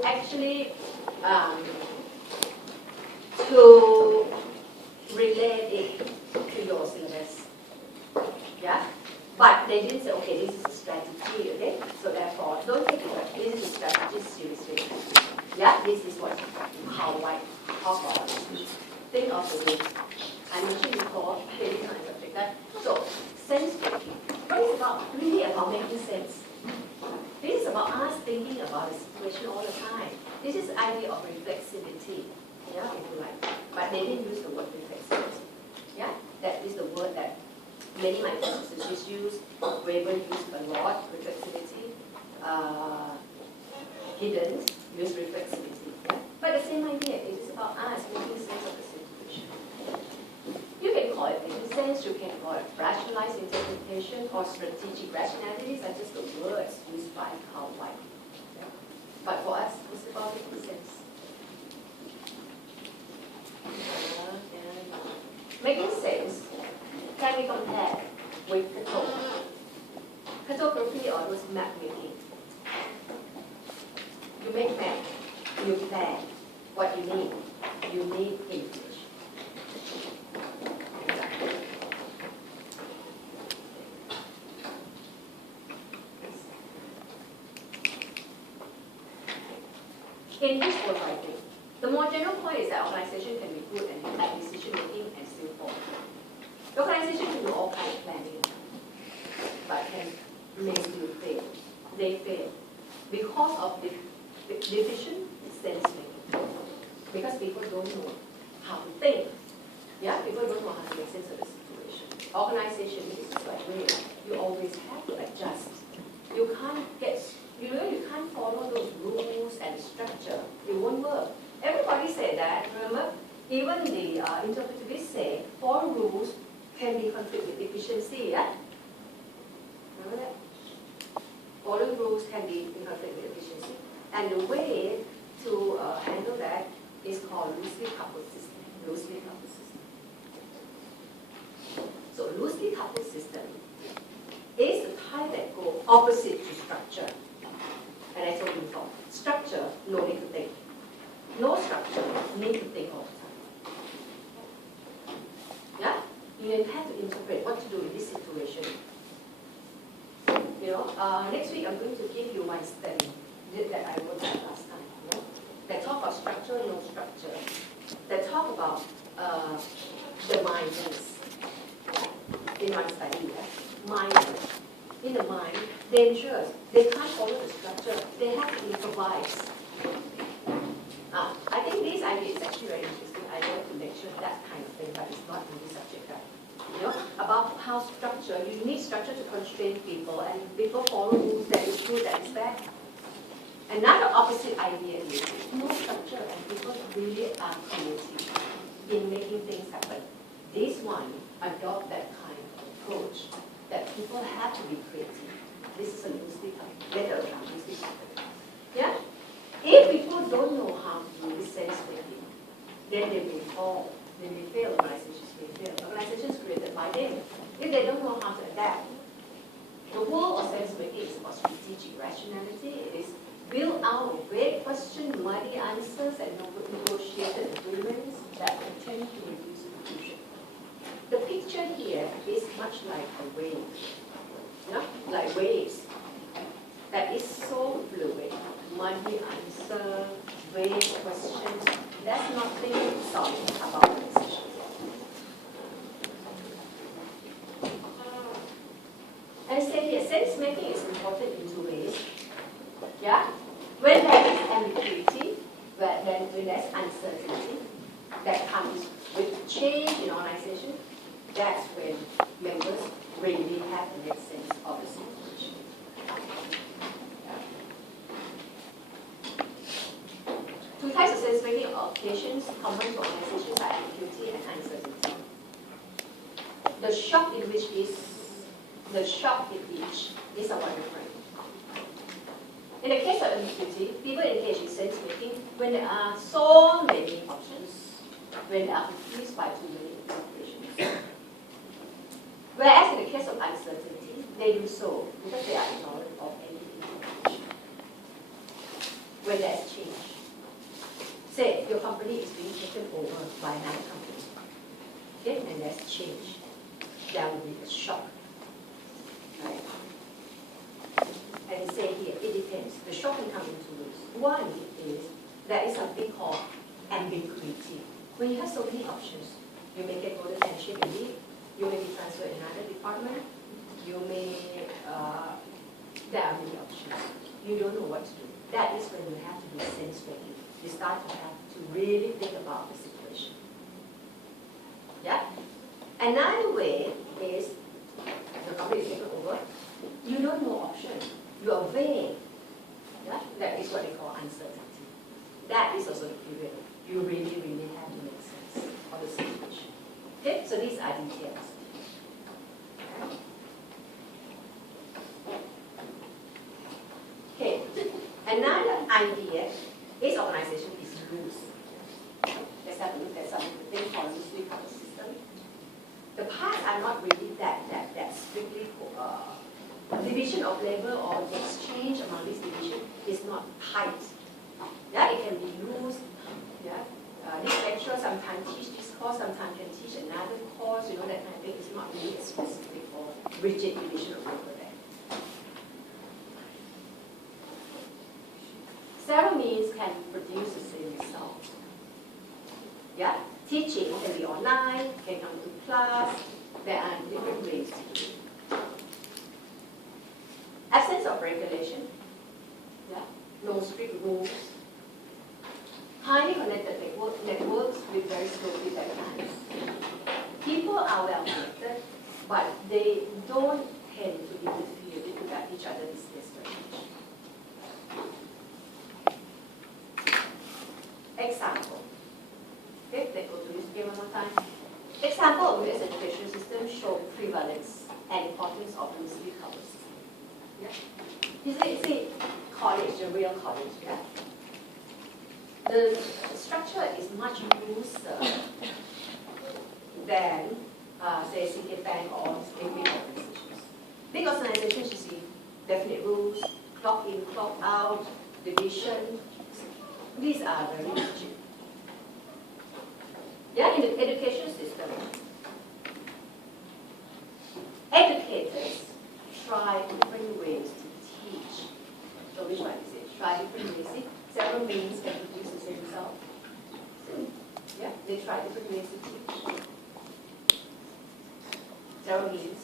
to actually to relate it to your syllabus. Yeah? But they didn't say, okay, this is a strategy, okay? So therefore, don't take it, this is a strategy seriously. Yeah, this is what, how I talk about it. Think of the way. I mentioned before, very nice subject that. So, sense making. What is about, really about making sense? This is about us thinking about the situation all the time. This is the idea of reflexivity, yeah, if you like. But they didn't use the word reflexivity. Yeah, that is the word that many my professors use. Weber used a lot, reflexivity. Giddens use reflexivity. Yeah? But the same idea, it is about us making sense of the situation. You can call it making sense, you can call it rationalized interpretation or strategic rationality. These are just the words used by Carl White. Yeah? But for us, it's about making sense. Making sense can be compared with cartography. Cartography or those map making. You make map, you plan what you need. You need information. In this world, I think, the more general point is that organization can be good and have decision making and still fall. The organization can do all kinds of planning, but may still fail. They fail because of the deficient sense making. Because people don't know how to think. Yeah, people don't know how to make sense of the situation. Organization is like way. You always have to adjust. You can't get. You can't follow those rules and structure. It won't work. Everybody said that, remember? Even the interpretativists say all rules can be conflict with efficiency, yeah? Remember that? Following rules can be in conflict with efficiency. And the way to handle that is called loosely coupled system. Loosely coupled system. So loosely coupled system is the type that go opposite to structure. And I told you before, structure, no need to think. No structure, need to think all the time. Yeah? You have to interpret what to do in this situation. You know, next week I'm going to give you my study that I wrote last time. You know? That talk about structure, no structure. That talk about the mindfulness. In my study, mindfulness. In the mind, dangerous. They can't follow the structure. They have to improvise. I think this idea is actually very interesting. I want to lecture that kind of thing, but it's not in this subject. You know, about how structure, you need structure to constrain people, and people follow rules that is good, that is bad. Another opposite idea is no structure, and people really are creative in making things happen. This one adopt that kind of approach. That people have to be creative. This is a loosely better loosely coupled. Yeah? If people don't know how to do this sense making, then they may fall. They may fail. Organizations may fail. Organizations created by them. If they don't know how to adapt, the world of sense making is about strategic rationality. It is built out of great questions, muddy answers, and negotiated agreements that tend to reduce confusion. The picture here is much like a wave, you know, like waves. That is so fluid. Muddy answer, vague questions. There's nothing solid about the decision. And say here, sense making is important in two ways. Yeah, when there is ambiguity, when there's uncertainty that comes with change in organization. That's when members really have to make sense of the situation. Two types of sense-making occasions common to organizations are ambiguity and uncertainty. The shock in which is somewhat different. In the case of ambiguity, people engage in sense-making when there are so many options, when they are confused by too many interpretations. Whereas in the case of uncertainty, they do so because they are ignorant of any information. When there is change. company is being taken over by another company, okay, and there's change, there will be a shock, right? And it say here, it depends. The shock can come in two ways. One is there is something called ambiguity. When you have so many options, you may get golden handshake and leave, you may be transferred to another department, you may, there are many options. You don't know what to do. That is when you have to do sense making. You start to have to really think about the situation. Yeah? Another way is the company is taken over. You don't know option. You are vague. Yeah? That is what they call uncertainty. That is also the period. You really, really have to make sense of the situation. Okay? So these are details. Okay. Another idea is organization is loose. Let's have a look at some of the things called loosely coupled system. The parts are not really that strictly division of labor or the exchange among these divisions is not tight. Yeah, it can be loose. Yeah, this lecturer sometimes teach this course, sometimes can teach another course. You know, that kind of thing. It's not really specific or rigid division of labor there. Several means can produce the same result. Yeah, teaching can be online, can come to class. There are different ways to do it. Absence of regulation. Yeah, no strict rules. Highly connected networks with very slow feedback times. People are well connected, but they don't tend to interfere with each other's business very much. Example. Okay, let's go to this again one more time. Example of US education system show prevalence and importance of loosely coupled system. Yeah. You see college, the real college, yeah. The structure is much looser than, say, CK Bank or big organizations. Big organizations, you see, definite rules, clock in, clock out, division. These are very rigid. Yeah, in the education system, educators try different ways to teach. So which one is it? Try different ways. See, several means can produce the same result. Yeah, they try different ways to teach. Several means.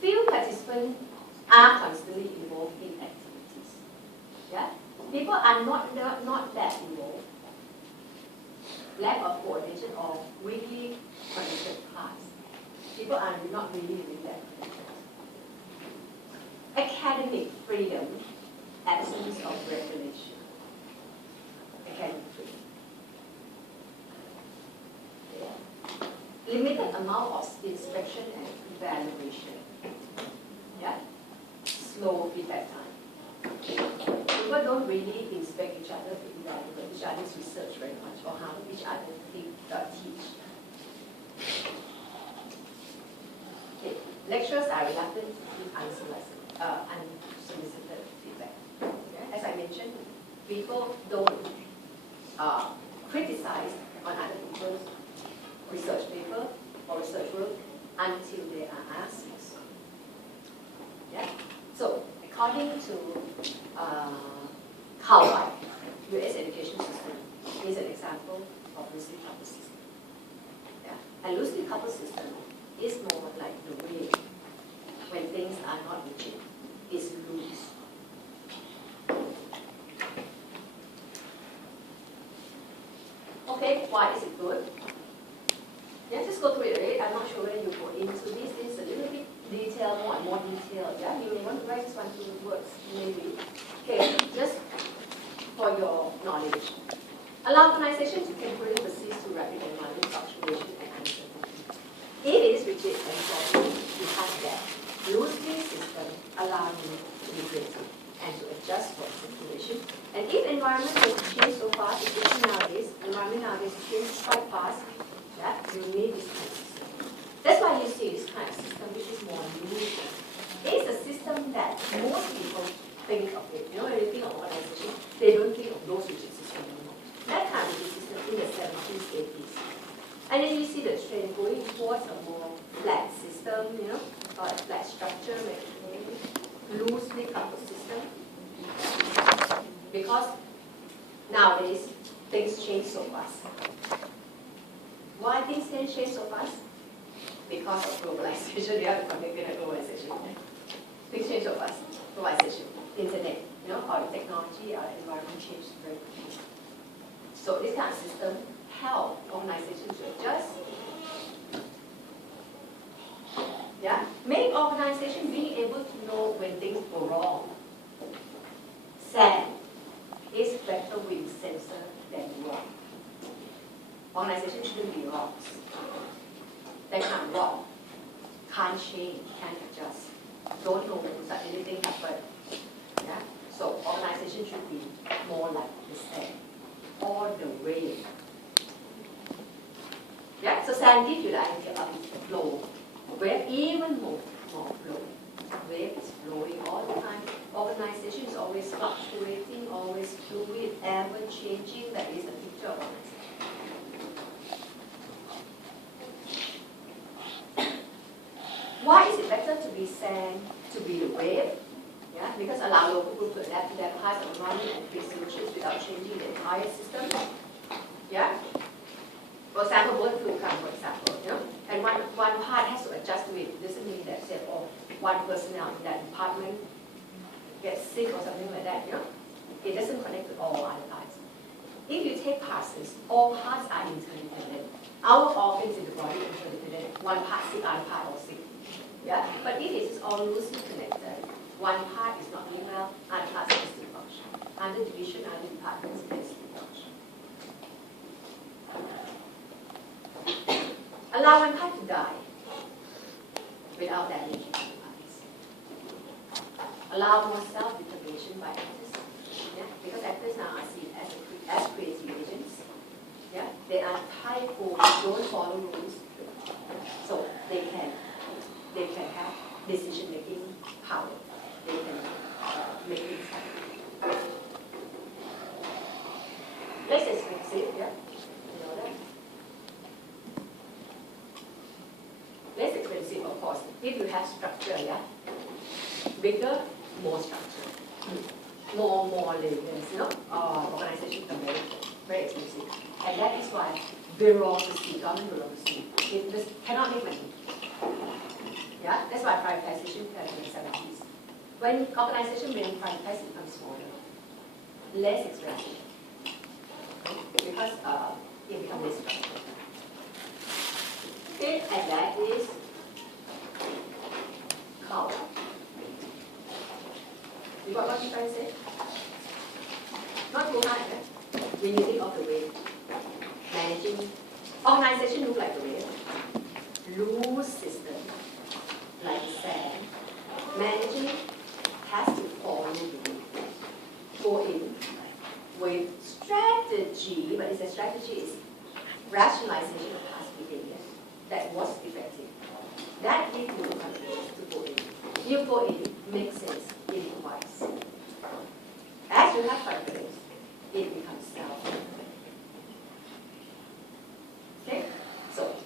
Few participants are constantly involved in activities. Yeah, people are not that involved. Lack of coordination of weekly connected class. People are not really that connected. Academic freedom, absence of regulation. Academic freedom. Yeah. Limited amount of inspection and evaluation. Yeah. Slow feedback time. People don't really inspect each other, evaluate each other's research very much, or how each other teach. Okay. Lecturers are reluctant to give unsolicited feedback. Okay. As I mentioned, people don't criticize on other people's research paper or research work until they are asked. Yeah. So, according to Hawaii, US education system is an example of loosely coupled system. Yeah. A loosely coupled system is more like the way when things are not rigid, it's loose. Okay, why is it good? Yeah, just go through it, right? I'm not sure where you go into this. It's a little bit detailed, more and more detailed. Yeah, you may want to write this one two words, maybe. Okay, just for your knowledge. Allow organizations to temporarily persist to rapid environment fluctuation and uncertainty. If it is rigid and solid, you have that. Loosely system allow you to be creative and to adjust for the situation. And if environment has changed so fast, especially nowadays, environment nowadays changes quite fast, yeah, you need this kind of system. That's why you see this kind of system, which is more loose. It's a system that most people think of it. You know, when they think of organization, they don't think of those rigid systems anymore. That kind And then you see the trend going towards a more flat system, or a flat structure, maybe loosely coupled system. Because nowadays, things change so fast. Why things can change so fast? Because of globalization. You have to connect with globalization. Things change so fast. Globalization, internet, our technology, our environment changes very quickly. So this kind of system help organizations to adjust. Yeah, make organization being able to know when things go wrong. Sand is better with sensor than rock. Organization shouldn't be rocks. They can't rock, can't change, can't adjust. Don't know that anything happen. Yeah? So organization should be more like the sand, all the way. Yeah? So sand gives you the idea of flow. Wave even more flow. Wave is flowing all the time. Organization is always fluctuating, always fluid, ever changing. That is the picture of organization. Why is it better to be sand, to be wave? Yeah, because allow local group to adapt to their parts of running and create solutions without changing the entire system. Yeah. For example, bird flu come, for example, and one part has to adjust to it. Doesn't mean that say, one personnel in that department gets sick or something like that. It doesn't connect with all other parts. If you take parts, all parts are interdependent. Our organs in the body are interdependent. One part sick, other part all sick. Yeah, but if it is all loosely connected, one part is not doing well, other parts can still function. Other division, other departments can still function. Allow one part to die without damaging other parts. Allow more self-determination by actors. Yeah? Because actors now are seen as creative agents. Yeah? They are typhoons, don't follow rules. So they can have decision-making power. They can make things happen. Less expensive, yeah? You know that? Less expensive, of course, if you have structure, yeah? Bigger, more structure. More layers, organization become very expensive. And that is why bureaucracy, government bureaucracy, it just cannot make money. Yeah, that's why privatization happened in the 70s. When organization being privatized, it becomes smaller, less expensive, because it becomes less structured. Okay, and that is culture. You got what you trying to say? Not too high, right? When you think of the wave, managing organization look like the wave, loose system. Like sand, managing has to follow the go in with strategy, but it's a strategy is rationalization of past behavior that was effective. That gives you confidence to go in. You go in, makes sense, it requires. As you have confidence, it becomes self. Okay? So,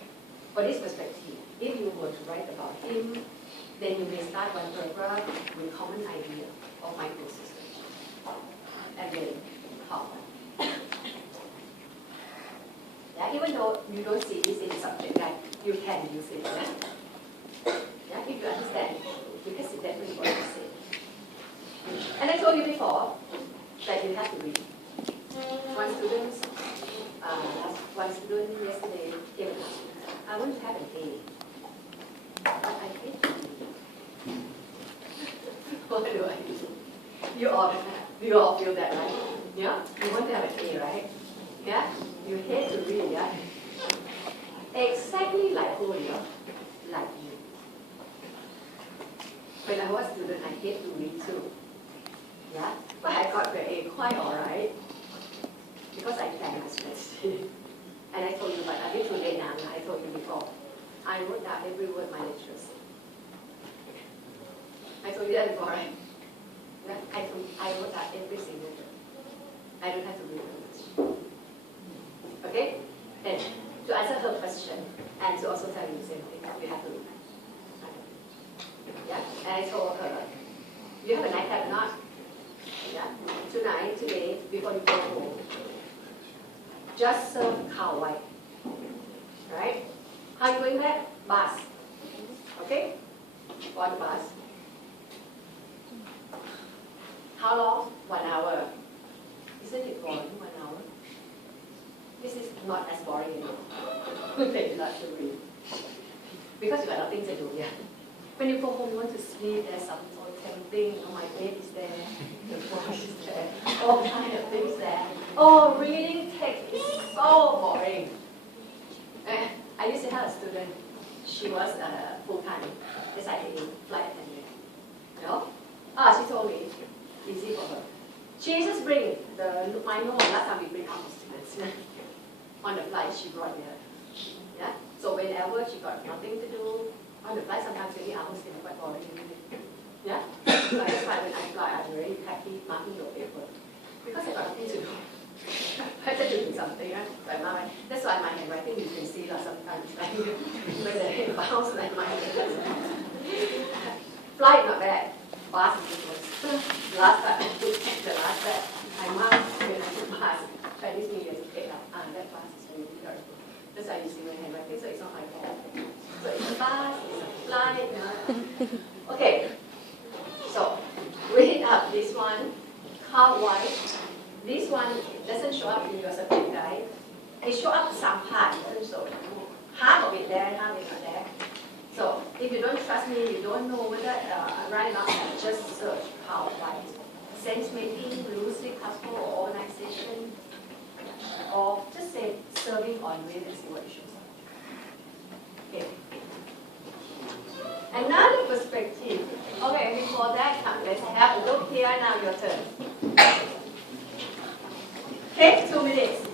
for this perspective, if you were to write about him, then you may start one paragraph with common idea of microsystems. And then how? Yeah, even though you don't see this in the subject, that you can use it. Yeah, if you understand, you can see that what you say. And I told you before that you have to read. One student yesterday gave an answer. I want to have an A. But I hate to read. What do I do? You all feel that, right? Yeah? You want to have an A, right? Yeah? You hate to read, yeah? Exactly like Julia, like you. When I was a student, I hate to read too. Yeah? But I got the A quite alright. Because I planned my strategy. And I told you, but a bit too late now, I told you before. I wrote down every word my lecturers said. I told you that before, right? I wrote down every single word. I don't have to read it much. Okay? And to answer her question and to also tell you the same thing. You have to look. Yeah, and I told her, you have a nightcap or not? Yeah, tonight, today, before you go home, just serve cow white. Right? How are you going back? Bus. Okay? On the bus. How long? 1 hour. Isn't it boring, 1 hour? This is not as boring anymore. Thank you, Dr. Reed. Because you got nothing to do, yeah. When you go home, you want to sleep, there's something so tempting. Oh, my bed is there, the wash is there, all kind of things there. Oh, reading text is so boring. I used to have a student. She was full-time SIA flight attendant. You know? She told me, easy for her. She just bring I know last time we bring out the students. On the flight, she brought there. Yeah? So whenever she got nothing to do, on the flight, sometimes 20 hours can be quite boring. Yeah? So that's why when I fly, I'm very happy marking your paper. Because I got nothing to do. I had to do something, right? That's why my handwriting, you can see sometimes, like, when the head bounce like my flight not bad. Bus is the worst. Last time I took the last step, I marked when I took bus, Chinese New Year ticket up. That bus is really terrible. That's why you see my handwriting, so it's not my fault. So it's a bus, it's a flight. Okay, so read up this one, cow white. This one doesn't show up in your subject guide. It shows up some part, so half of it there, half of it not there. So if you don't trust me, you don't know whether right now, just search cow white. Sense making, loosely couple or organization, or just say serving on with and see what it shows up. Okay. Another perspective. Okay, before that, let's have a look here. Now your turn. Okay, 2 minutes.